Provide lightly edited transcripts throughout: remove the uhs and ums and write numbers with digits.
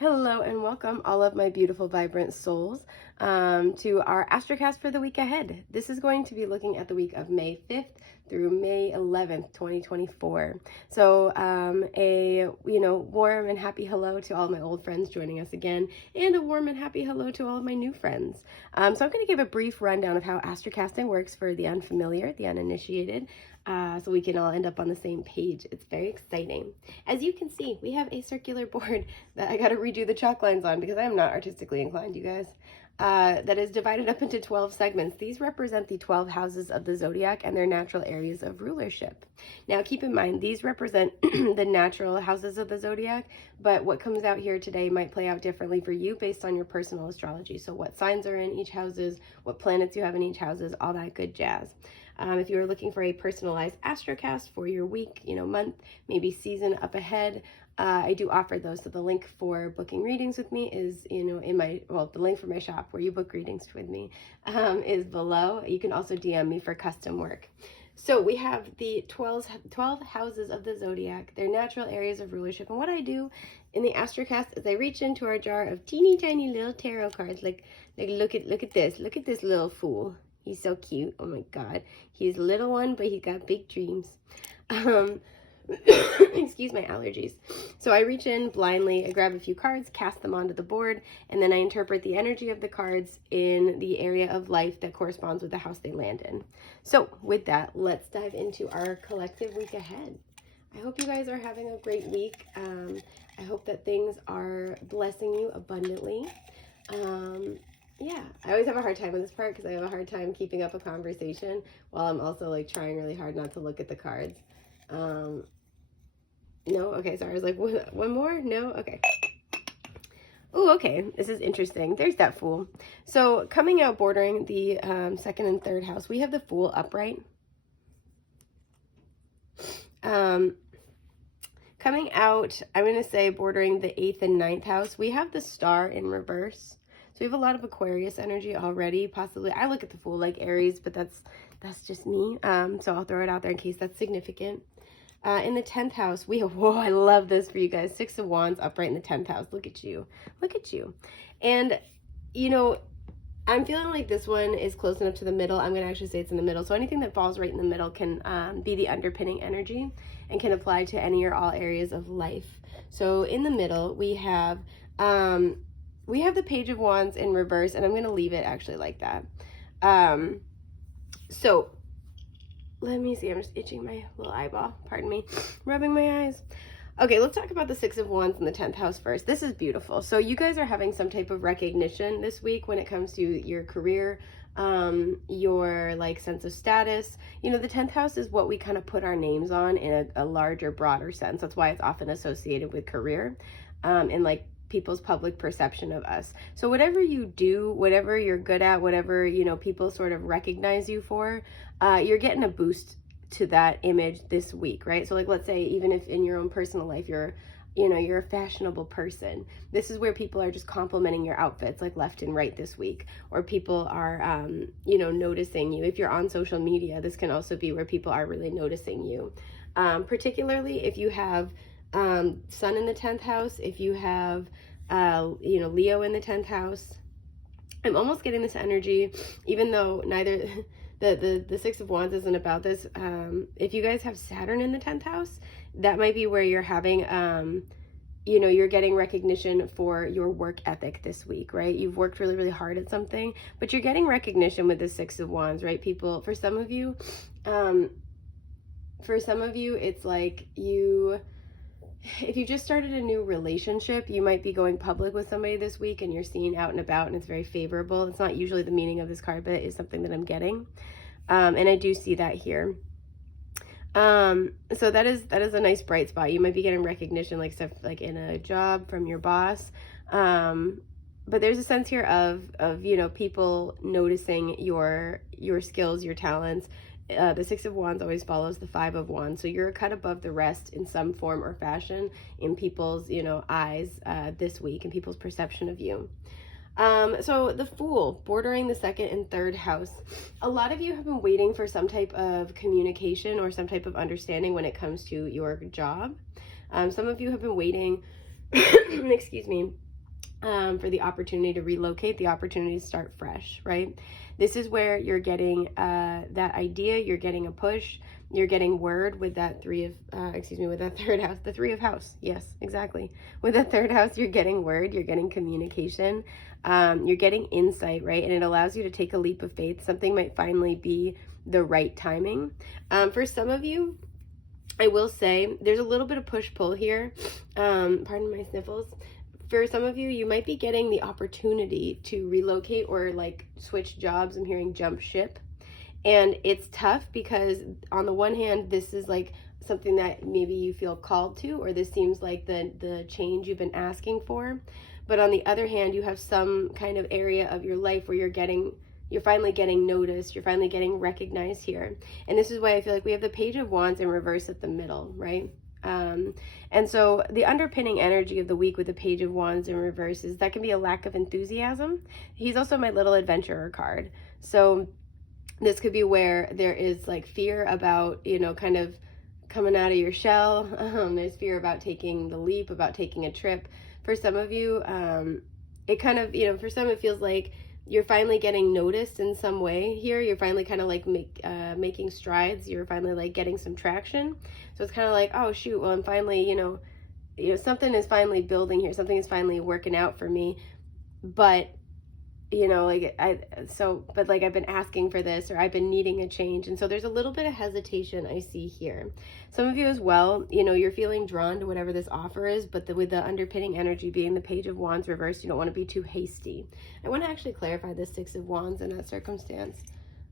Hello and welcome, all of my beautiful, vibrant souls, to our Astrocast for the week ahead. This is going to be looking at the week of May 5th through May 11th, 2024. So a warm and happy hello to all my old friends joining us again, and a warm and happy hello to all of my new friends. So I'm going to give a brief rundown of how astrocasting works for the unfamiliar, the uninitiated, so we can all end up on the same page. It's very exciting. As you can see, we have a circular board that I got to redo the chalk lines on because I am not artistically inclined, you guys. That is divided up into 12 segments. These represent the 12 houses of the zodiac and their natural areas of rulership. Now, keep in mind, these represent the natural houses of the zodiac, but what comes out here today might play out differently for you based on your personal astrology. So what signs are in each houses, what planets you have in each houses, all that good jazz. If you are looking for a personalized astrocast for your week, month, maybe season up ahead, I do offer those. So the link for booking readings with me is, the link for my shop where you book readings with me is below. You can also DM me for custom work. So we have the 12 houses of the zodiac, their natural areas of rulership. And what I do in the astrocast is I reach into our jar of teeny tiny little tarot cards. Like look at this little fool. He's so cute. Oh my God. He's a little one, but he's got big dreams. Excuse my allergies. So I reach in blindly, I grab a few cards, cast them onto the board, and then I interpret the energy of the cards in the area of life that corresponds with the house they land in. So with that, let's dive into our collective week ahead. I hope you guys are having a great week. I hope that things are blessing you abundantly. Yeah, I always have a hard time with this part because I have a hard time keeping up a conversation while I'm also like trying really hard not to look at the cards. No, okay, sorry, I was like, one more? No, okay. Oh, okay, this is interesting. There's that Fool. So coming out bordering the second and third house, we have the Fool upright. Coming out, I'm going to say bordering the 8th and 9th house, we have the Star in reverse. So we have a lot of Aquarius energy already, possibly. I look at the Fool like Aries, but that's just me. So I'll throw it out there in case that's significant. In the 10th house, we have, whoa, I love this for you guys. 6 of Wands upright in the 10th house. Look at you. Look at you. And, I'm feeling like this one is close enough to the middle. I'm going to actually say it's in the middle. So anything that falls right in the middle can be the underpinning energy and can apply to any or all areas of life. So in the middle, we have the Page of Wands in reverse, and I'm going to leave it actually like that. So let me see. I'm just itching my little eyeball. Pardon me. Rubbing my eyes. Okay, let's talk about the 6 of Wands in the 10th house first. This is beautiful. So you guys are having some type of recognition this week when it comes to your career, your sense of status. The 10th house is what we kind of put our names on in a larger, broader sense. That's why it's often associated with career, and people's public perception of us. So whatever you do, whatever you're good at, whatever, people sort of recognize you for, you're getting a boost to that image this week, right? So let's say even if in your own personal life, you're a fashionable person, this is where people are just complimenting your outfits left and right this week, or people are, noticing you. If you're on social media, this can also be where people are really noticing you. Particularly if you have Sun in the 10th house, if you have Leo in the 10th house. I'm almost getting this energy, even though neither the 6 of Wands isn't about this. If you guys have Saturn in the 10th house, that might be where you're having you're getting recognition for your work ethic this week, right? You've worked really, really hard at something, but you're getting recognition with the 6 of Wands, right? People, for some of you, it's like if you just started a new relationship, you might be going public with somebody this week and you're seen out and about and it's very favorable. It's not usually the meaning of this card, but it is something that I'm getting. And I do see that here. So that is a nice bright spot. You might be getting recognition, stuff in a job from your boss. But there's a sense here of people noticing your skills, your talents. The 6 of Wands always follows the 5 of Wands. So you're a cut above the rest in some form or fashion in people's, eyes this week, and people's perception of you. So the Fool, bordering the 2nd and 3rd house. A lot of you have been waiting for some type of communication or some type of understanding when it comes to your job. Some of you have been waiting, excuse me, for the opportunity to relocate, the opportunity to start fresh, right? This is where you're getting that idea, you're getting a push, you're getting word with that with that third house, the three of house. Yes, exactly. With that third house, you're getting word, you're getting communication, you're getting insight, right? And it allows you to take a leap of faith. Something might finally be the right timing. For some of you, I will say there's a little bit of push-pull here. Pardon my sniffles. For some of you, you might be getting the opportunity to relocate or like switch jobs. I'm hearing jump ship. And it's tough because on the one hand, this is like something that maybe you feel called to, or this seems like the change you've been asking for. But on the other hand, you have some kind of area of your life where you're finally getting noticed, you're finally getting recognized here. And this is why I feel like we have the Page of Wands in reverse at the middle, right? And so the underpinning energy of the week with the Page of Wands in reverse is that can be a lack of enthusiasm. He's also my little adventurer card. So this could be where there is like fear about, kind of coming out of your shell. There's fear about taking the leap, about taking a trip. For some of you, it kind of, for some it feels like you're finally getting noticed in some way here. You're finally kind of like making strides. You're finally like getting some traction. So it's kind of like, oh shoot, well I'm finally, something is finally building here. Something is finally working out for me. But I've been asking for this, or I've been needing a change. And so there's a little bit of hesitation I see here. Some of you as well, you're feeling drawn to whatever this offer is, but with the underpinning energy being the Page of Wands reversed, you don't want to be too hasty. I want to actually clarify the Six of Wands in that circumstance.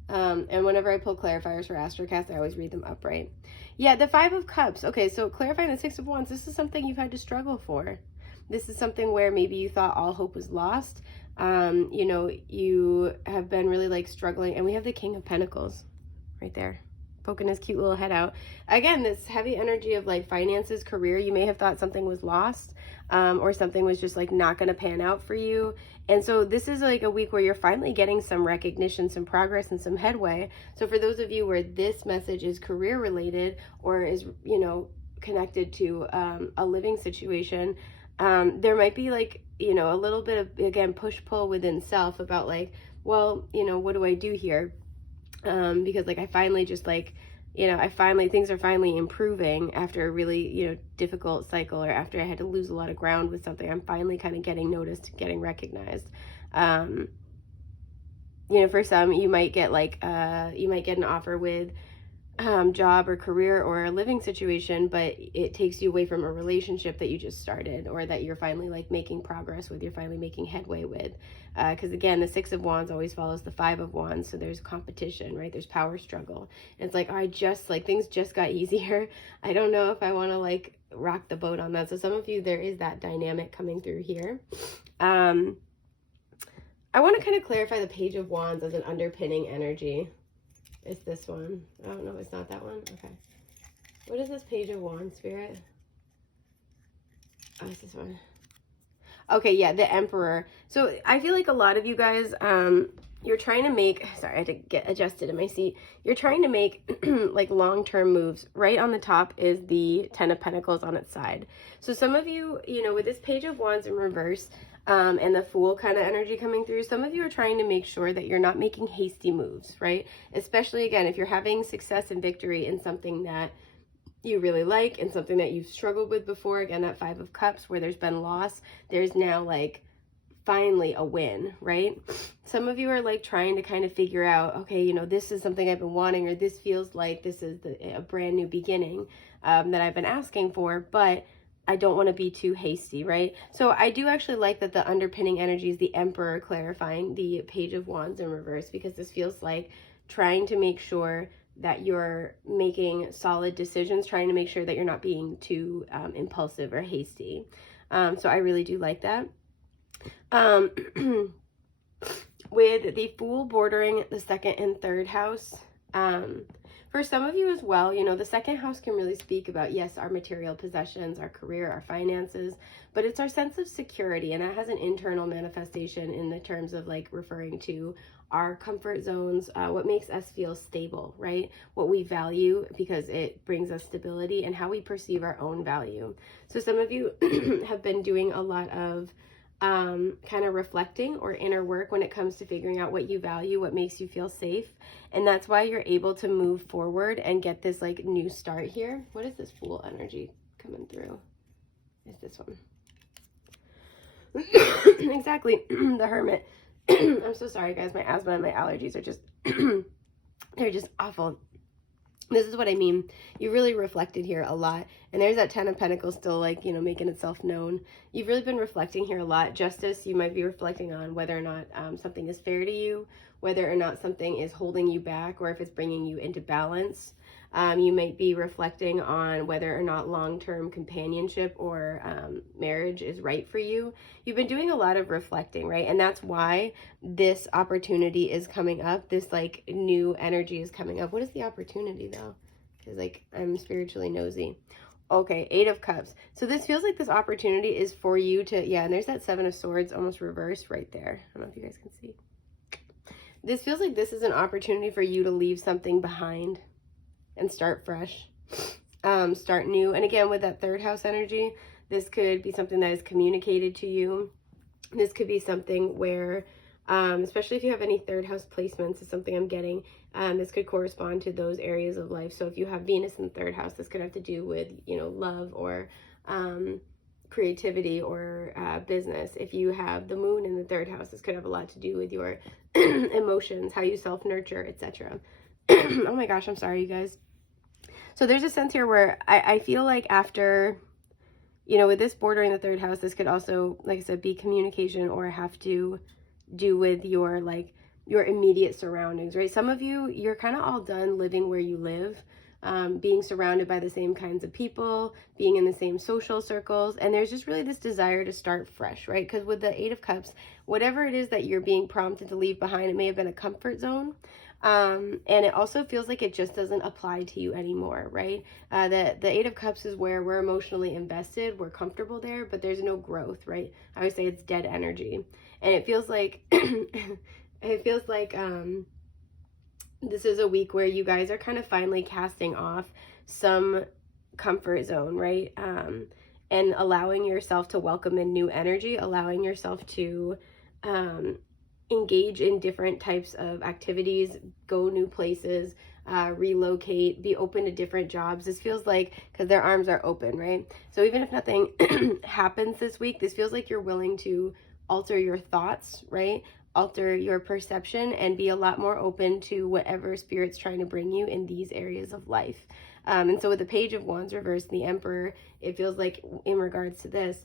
And whenever I pull clarifiers for Astrocast, I always read them upright. Yeah, the Five of Cups. Okay, so clarifying the Six of Wands, this is something you've had to struggle for. This is something where maybe you thought all hope was lost. You have been really like struggling, and we have the King of Pentacles right there poking his cute little head out. Again, this heavy energy of like finances, career. You may have thought something was lost, or something was just like not going to pan out for you. And so this is like a week where you're finally getting some recognition, some progress, and some headway. So for those of you where this message is career related, or is, connected to a living situation, there might be like, a little bit of, again, push-pull within self about like, well, what do I do here? Because like I finally just like, things are finally improving after a really, difficult cycle, or after I had to lose a lot of ground with something. I'm finally kind of getting noticed, getting recognized. For some, you might get like, you might get an offer with job or career or a living situation, but it takes you away from a relationship that you just started, or that you're finally like making progress with, you're finally making headway with. Because again, the Six of Wands always follows the Five of Wands, so there's competition, right? There's power struggle. And it's like, things just got easier. I don't know if I want to like rock the boat on that. So some of you, there is that dynamic coming through here. I want to kind of clarify the Page of Wands as an underpinning energy. It's this one. Oh, no, it's not that one. Okay. What is this Page of Wands, Spirit? Oh, it's this one. Okay, yeah, the Emperor. So I feel like a lot of you guys, you're trying to make, sorry, I had to get adjusted in my seat. You're trying to make like long-term moves. Right on the top is the Ten of Pentacles on its side. So some of you, with this Page of Wands in reverse, and the Fool kind of energy coming through, some of you are trying to make sure that you're not making hasty moves, right? Especially, again, if you're having success and victory in something that you really like and something that you've struggled with before. Again, that Five of Cups where there's been loss, there's now like finally a win, right? Some of you are like trying to kind of figure out, okay, this is something I've been wanting, or this feels like this is a brand new beginning that I've been asking for, but I don't want to be too hasty, right? So I do actually like that the underpinning energy is the Emperor clarifying the Page of Wands in reverse, because this feels like trying to make sure that you're making solid decisions, trying to make sure that you're not being too impulsive or hasty. So I really do like that. With the Fool bordering the second and third house, for some of you as well, the second house can really speak about, yes, our material possessions, our career, our finances, but it's our sense of security, and that has an internal manifestation in the terms of like referring to our comfort zones, what makes us feel stable, right? What we value because it brings us stability, and how we perceive our own value. So some of you have been doing a lot of kind of reflecting or inner work when it comes to figuring out what you value, what makes you feel safe. And that's why you're able to move forward and get this like new start here. What is this Fool energy coming through? Is this one? Exactly. The Hermit. I'm so sorry, guys. My asthma and my allergies are just, they're just awful. This is what I mean. You really reflected here a lot. And there's that 10 of Pentacles still like, you know, making itself known. You've really been reflecting here a lot. Justice, you might be reflecting on whether or not something is fair to you, whether or not something is holding you back, or if it's bringing you into balance. You might be reflecting on whether or not long-term companionship or marriage is right for you. You've been doing a lot of reflecting, right? And that's why this opportunity is coming up. This like new energy is coming up. What is the opportunity though? Because like I'm spiritually nosy. Okay, 8 of Cups. So this feels like this opportunity is for you to, yeah, and there's that 7 of Swords almost reversed right there. I don't know if you guys can see. This feels like this is an opportunity for you to leave something behind and start fresh, start new. And again, with that 3rd house energy, this could be something that is communicated to you. This could be something where, especially if you have any 3rd house placements, is something I'm getting. This could correspond to those areas of life. So if you have Venus in the 3rd house, this could have to do with, you know, love or creativity or business. If you have the moon in the 3rd house, this could have a lot to do with your emotions, how you self-nurture, etc. Oh my gosh, I'm sorry, you guys. So there's a sense here where I feel like after, you know, with this bordering the 3rd house, this could also, like I said, be communication or have to do with your, like, your immediate surroundings, right? Some of you, you're kind of all done living where you live, being surrounded by the same kinds of people, being in the same social circles, and there's just really this desire to start fresh, right? Because with the 8 of Cups, whatever it is that you're being prompted to leave behind, it may have been a comfort zone, and it also feels like it just doesn't apply to you anymore, right? The 8 of Cups is where we're emotionally invested, we're comfortable there, but there's no growth, right? I always say it's dead energy, and it feels like this is a week where you guys are kind of finally casting off some comfort zone, right? And allowing yourself to welcome in new energy, allowing yourself to engage in different types of activities, go new places, relocate, be open to different jobs. This feels like, because their arms are open, right? So even if nothing happens this week, this feels like you're willing to alter your thoughts, right? Alter your perception and be a lot more open to whatever Spirit's trying to bring you in these areas of life. And so with the Page of Wands reversed and the Emperor, it feels like in regards to this,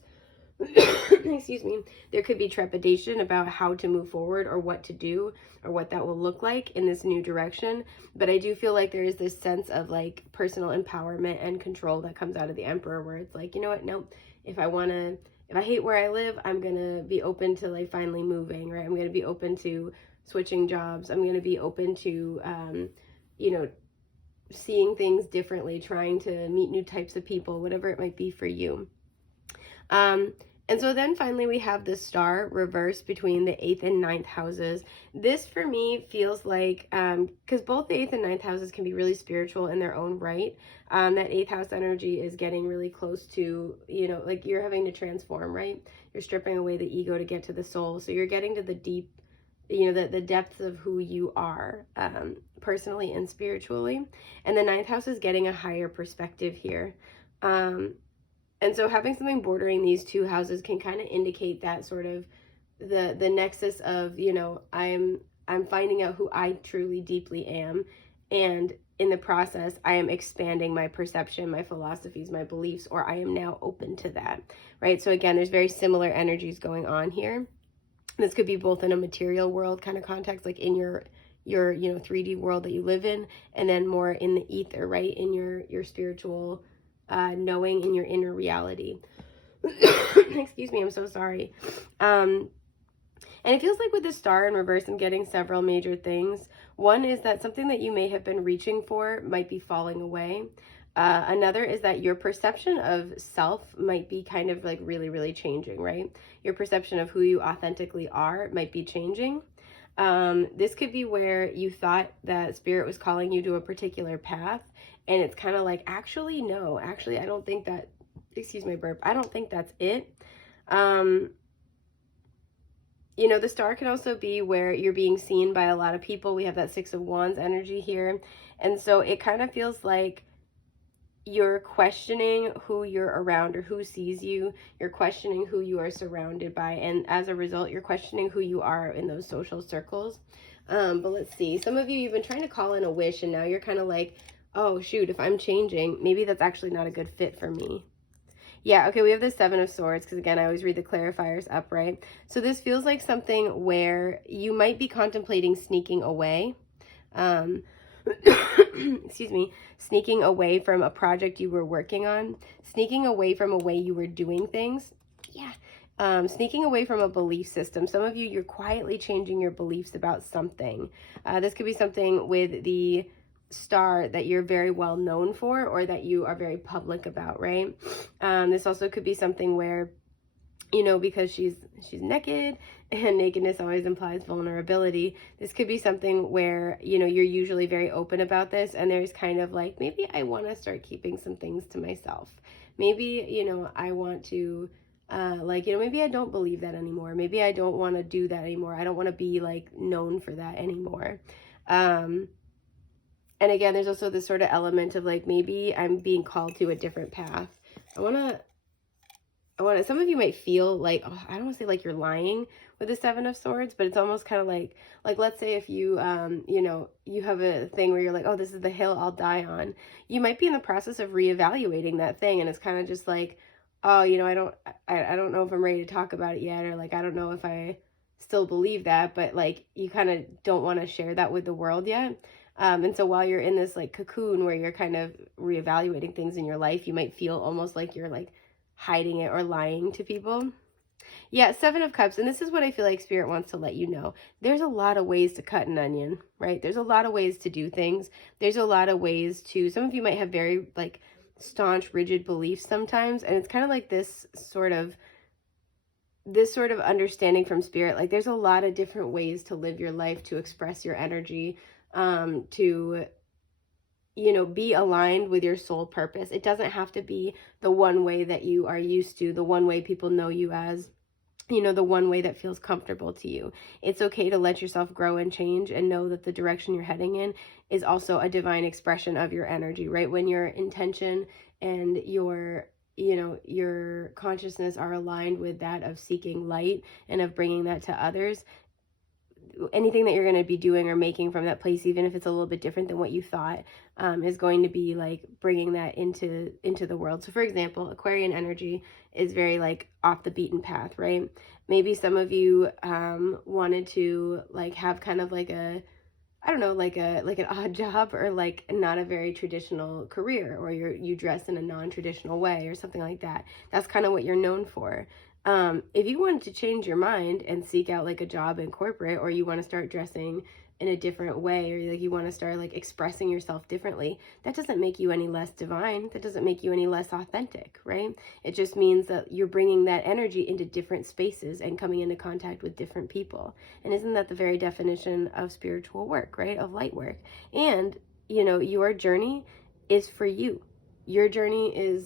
excuse me, there could be trepidation about how to move forward or what to do or what that will look like in this new direction. But I do feel like there is this sense of like personal empowerment and control that comes out of the Emperor, where it's like, you know what, no, if I hate where I live, I'm gonna be open to like finally moving, right? I'm gonna be open to switching jobs. I'm gonna be open to you know, seeing things differently, trying to meet new types of people, whatever it might be for you. And so then finally we have the Star reversed between the 8th and 9th houses. This for me feels like, because both the 8th and 9th houses can be really spiritual in their own right. That 8th house energy is getting really close to, you know, like you're having to transform, right? You're stripping away the ego to get to the soul. So you're getting to the deep, you know, the depths of who you are, personally and spiritually. And the 9th house is getting a higher perspective here. And so having something bordering these two houses can kind of indicate that sort of the nexus of, you know, I'm finding out who I truly deeply am, and in the process I am expanding my perception, my philosophies, my beliefs, or I am now open to that, right? So again, there's very similar energies going on here. This could be both in a material world kind of context, like in your you know 3D world that you live in, and then more in the ether, right? In your spiritual knowing, in your inner reality. Excuse me, I'm so sorry. And it feels like with the Star in reverse, I'm getting several major things. One is that something that you may have been reaching for might be falling away. Another is that your perception of self might be kind of like really, really changing, right? Your perception of who you authentically are might be changing. This could be where you thought that Spirit was calling you to a particular path, and it's kind of like, actually, no, actually, I don't think that, excuse my burp, I don't think that's it. The star can also be where you're being seen by a lot of people. We have that Six of Wands energy here. And so it kind of feels like you're questioning who you're around or who sees you. You're questioning who you are surrounded by. And as a result, you're questioning who you are in those social circles. But let's see. Some of you, you've been trying to call in a wish, and now you're kind of like, oh, shoot, if I'm changing, maybe that's actually not a good fit for me. Yeah, okay, we have the Seven of Swords, because again, I always read the clarifiers up, right? So this feels like something where you might be contemplating sneaking away. Excuse me, sneaking away from a project you were working on, sneaking away from a way you were doing things. Yeah. Sneaking away from a belief system. Some of you, you're quietly changing your beliefs about something. This could be something with the star that you're very well known for or that you are very public about, right? This also could be something where, because she's naked, and nakedness always implies vulnerability. This could be something where, you're usually very open about this, and there's kind of like, maybe I want to start keeping some things to myself. Maybe, I want to, maybe I don't believe that anymore. Maybe I don't want to do that anymore. I don't want to be like known for that anymore. And again, there's also this sort of element of like, maybe I'm being called to a different path. Some of you might feel like, oh, I don't want to say like you're lying with the Seven of Swords, but it's almost kind of like let's say if you, you have a thing where you're like, oh, this is the hill I'll die on. You might be in the process of reevaluating that thing. And it's kind of just like, oh, I don't know if I'm ready to talk about it yet. Or like, I don't know if I still believe that, but like, you kind of don't want to share that with the world yet. And so while you're in this like cocoon where you're kind of reevaluating things in your life, you might feel almost like you're like hiding it or lying to people. Yeah, Seven of Cups. And this is what I feel like Spirit wants to let you know. There's a lot of ways to cut an onion, right? There's a lot of ways to do things. There's a lot of ways to, some of you might have very like staunch, rigid beliefs sometimes. And it's kind of like this sort of understanding from Spirit. Like there's a lot of different ways to live your life, to express your energy, to be aligned with your soul purpose. It doesn't have to be the one way that you are used to, the one way people know you as, the one way that feels comfortable to you. It's okay to let yourself grow and change and know that the direction you're heading in is also a divine expression of your energy, right? When your intention and your consciousness are aligned with that of seeking light and of bringing that to others, anything that you're going to be doing or making from that place, even if it's a little bit different than what you thought, is going to be like bringing that into the world. So for example, Aquarian energy is very like off the beaten path, right? Maybe some of you wanted to like have kind of like a, I don't know, like an odd job or like not a very traditional career, or you dress in a non-traditional way or something like that. That's kind of what you're known for. If you wanted to change your mind and seek out like a job in corporate, or you want to start dressing in a different way, or like you want to start like expressing yourself differently, that doesn't make you any less divine. That doesn't make you any less authentic, right? It just means that you're bringing that energy into different spaces and coming into contact with different people. And isn't that the very definition of spiritual work, right? Of light work. And, your journey is for you. Your journey is,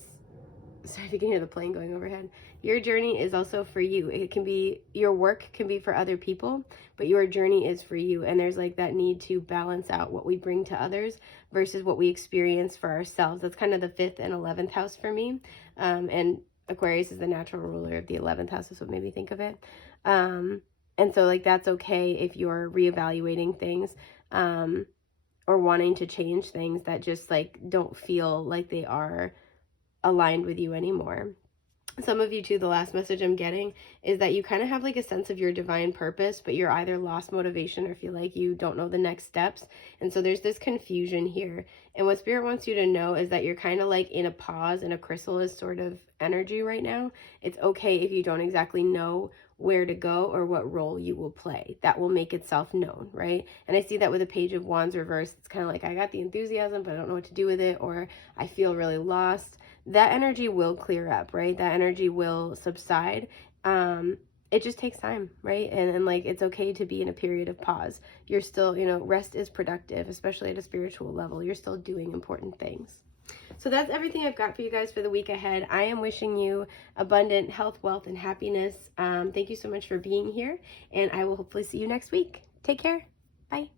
sorry if you can hear the plane going overhead. Your journey is also for you. It can be, your work can be for other people, but your journey is for you. And there's like that need to balance out what we bring to others versus what we experience for ourselves. That's kind of the 5th and 11th house for me. And Aquarius is the natural ruler of the 11th house. That's what made me think of it. And so like, that's okay if you're reevaluating things, or wanting to change things that just like don't feel like they are aligned with you anymore. Some of you too, the last message I'm getting is that you kind of have like a sense of your divine purpose, but you're either lost motivation or feel like you don't know the next steps. And so there's this confusion here. And what Spirit wants you to know is that you're kind of like in a pause, in a chrysalis sort of energy right now. It's okay if you don't exactly know where to go or what role you will play. That will make itself known, right? And I see that with a Page of Wands reversed. It's kind of like, I got the enthusiasm, but I don't know what to do with it, or I feel really lost. That energy will clear up, right? That energy will subside. It just takes time, right? And like, it's okay to be in a period of pause. You're still, rest is productive, especially at a spiritual level. You're still doing important things. So that's everything I've got for you guys for the week ahead. I am wishing you abundant health, wealth, and happiness. Thank you so much for being here, and I will hopefully see you next week. Take care. Bye.